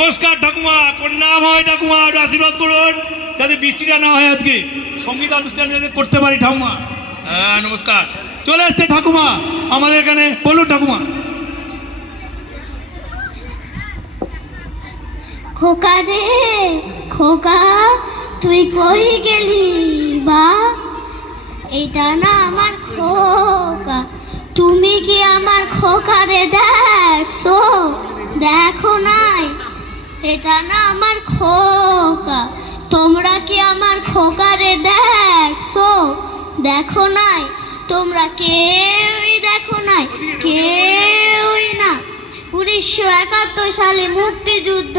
নমস্কার ঠাকুমা, প্রণাম হয় ঠাকুমা, একটু আশীর্বাদ করুন যাতে বৃষ্টিটা না হয়, আজকে সঙ্গীত অনুষ্ঠান যাতে করতে পারি ঠাকুমা। হ্যাঁ নমস্কার, চলে আসছে ঠাকুমা আমাদের এখানে, বলুন ঠাকুমা। খোকা রে খোকা, তুই কই গেলি বা? এটা না আমার খোকা, তুমি কি আমার খোকা রে দেখছো? দেখো নাই, এটা না আমার খোকা, তোমরা কি আমার খোকা রে দেখছো? দেখো নাই, তোমরা কেউই দেখো নাই, কেউই না। 1971 সালে মুক্তিযুদ্ধ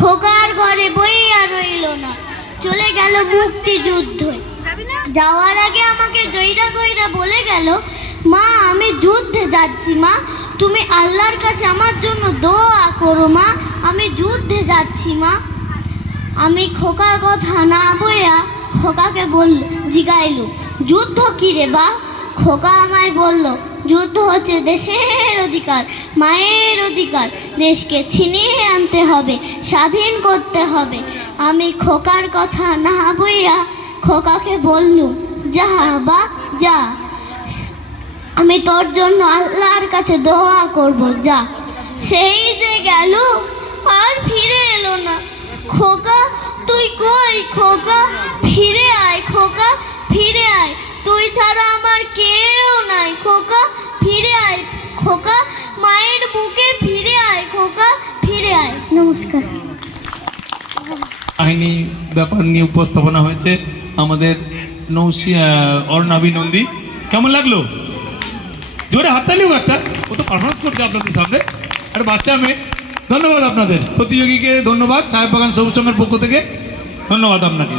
খোকার ঘরে বইয়া রইল না, চলে গেল মুক্তিযুদ্ধ। যাওয়ার আগে আমাকে জয়রা জয়রা বলে গেল, মা আমি যুদ্ধে যাচ্ছি মা, তুমি আল্লাহর কাছে আমার জন্য দোয়া করো মা, আমি যুদ্ধে যাচ্ছি মা। আমি খোকার কথা না বইয়া খোকাকে জিগাইল, যুদ্ধ কি রে বা? খোকা আমায় বলল, যুদ্ধ হচ্ছে দেশের অধিকার, মায়ের অধিকার, দেশকে ছিনিয়ে আনতে হবে, স্বাধীন করতে হবে। আমি খোকার কথা না বইয়া খোকাকে বললুম, যা বা যা, আমি তোর জন্য আল্লাহর কাছে দোয়া করব, যা। সেই যে গেল আর ফিরে এলো না। খোকা তুই কই খোকা, ফিরে আয় খোকা, ফিরে আয়, তুই ছাড়া আমার কেউ নাই খোকা, ফিরে আয় খোকা, মায়ের বুকে ফিরে আয় খোকা, ফিরে আয়। নমস্কার। কাহিনী ব্যাপার নিয়ে উপস্থাপনা হয়েছে আমাদের অর্ণাবী নন্দী। কেমন লাগলো? জোরে হাততালি হোক একটা, ও তো পারফরমেন্স করছে আপনাদের সামনে, আর বাচ্চা মেয়ে। ধন্যবাদ আপনাদের প্রতিযোগীকে, ধন্যবাদ সাহেব বাগান সবুজ সংঘের পক্ষ থেকে, ধন্যবাদ আপনাকে।